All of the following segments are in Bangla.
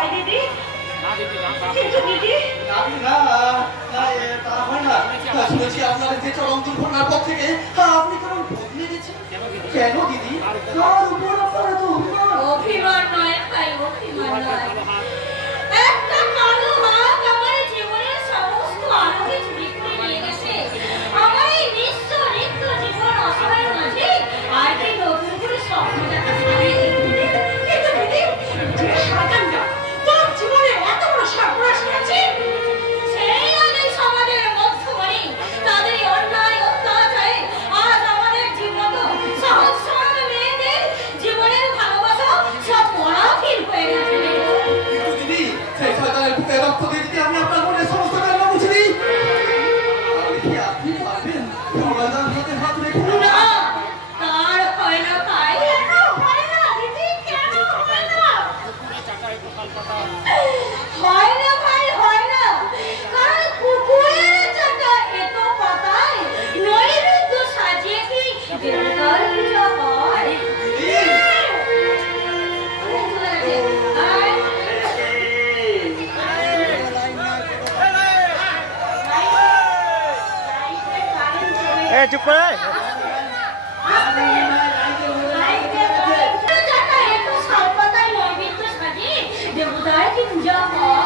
হয় দিদি। কিন্তু দিদি না তা হয় না। শুনেছি আপনার যে চরম দুর্ঘটনার পর থেকে আপনি কেমন বদলে গেছেন। কেন দিদি? তার উপর আপনারা তো অভিমান নয় ভাই, অভিমান নয়। একটা কালো হাত আমার জীবনের সমস্ত আলোকে চুরি করে নিয়ে গেছে। আমার এই নিঃস্ব রিক্ত জীবন অসহায়ের মাঝে আর কি নতুন করে স্বপ্ন দেখা যায়। কিন্তু দিদি সাধারণ না, তোর জীবনে এত বড় সর্বনাশ হয়েছে। সেই আগে সমাজের মধ্যমণি তাদের অন্যায় অত্যাচারে আজ আমাদের জীবন সহজ সরল মেয়েদের জীবনের ভালোবাসা সব পরাধীন হয়ে গেছে। কিন্তু দিদি সেই শয়তানের বুকে রক্ত দিয়ে দিতে আমি আপনার মনে সমস্ত কারণ বুঝিনি। আপনি পারবেন সমাধান হাতে হাত রেখে? না, তার হয় না ভাই, কেন হয় না দিদি, কেন হয় না? হয় না ভাই, হয় না। কারণ কুকুরের চাকা এত পাতায় নৈবেদ্য সাজিয়ে কি দেবতার পূজা হয়? চুপ করে দেবতার কি পূজা হয়?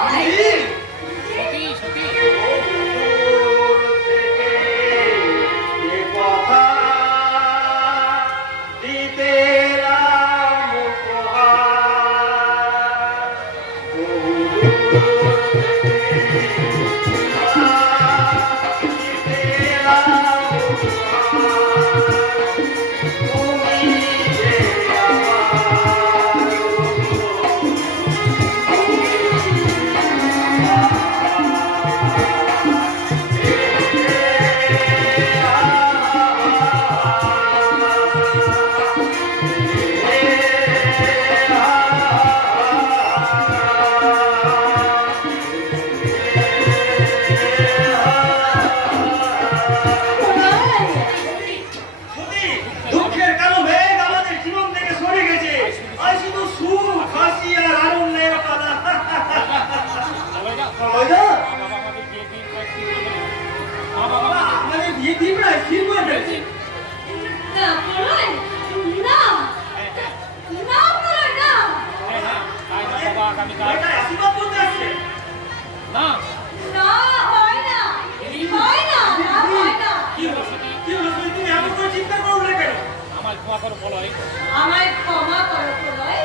আমায় ক্ষমা করো প্রলয়,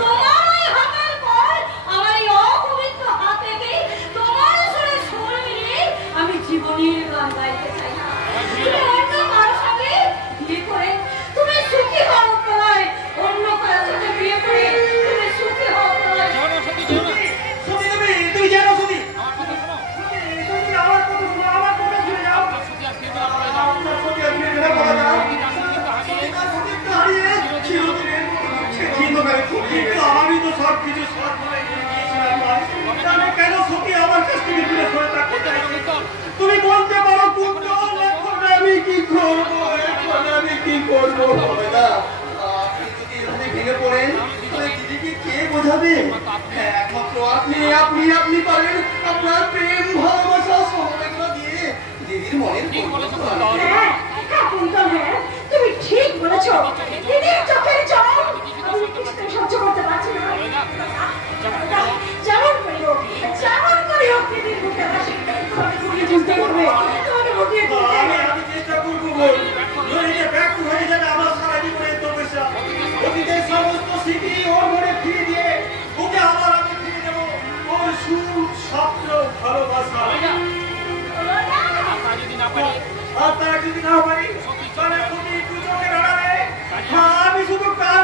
তোমার ওই হাতের পর আমার এই অপবিত্র হাত থেকে তোমার সুরে সুর মিলিয়ে আমি জীবনের গান গাইতে চাই না। তুমি অন্য কারোর সঙ্গে বিয়ে করে তুমি সুখী হও প্রলয়, অন্য কারোর সাথে বিয়ে করে তুমি সুখী হও প্রলয়। তুই জানো শুনি আমি তো সব কিছু কেন সত্যি আমার কাছ থেকে দূরে সরে থাকতে চাইছি? তুমি বলতে পারো আমি কি করবো, আমি কি করবো? আপনি যদি এভাবে ভেঙে পড়েন তাহলে দিদিকে কে বোঝাবে? একমাত্র আপনি আপনি আপনি পারেন আপনার প্রেম ভালোবাসা সহযোগিতা দিয়ে দিদির মনের তুমি ঠিক বলেছ। দিদির চোখের জল আমি কিছুতে সহ্য করতে পারছি না। যেমন করি হোক দিদির বুকে হাসি তোমাকে বুঝিয়ে তুলতে হবে, তোমাকে বুঝিয়ে তুলতে হবে। আমি চেষ্টা করবো ব্যর্থ হয়ে যাবে আমার সারা জীবনের তপস্যা। অতীতের সমস্ত স্মৃতি ওর মনে ফিরে দিয়ে ওকে আবার আমি ফিরে দেবো ওর সুখ স্বপ্ন ভালোবাসা। আর তারা যদি না পারি তাহলে তুমি দুজনের আড়ালে আমি শুধু কাজ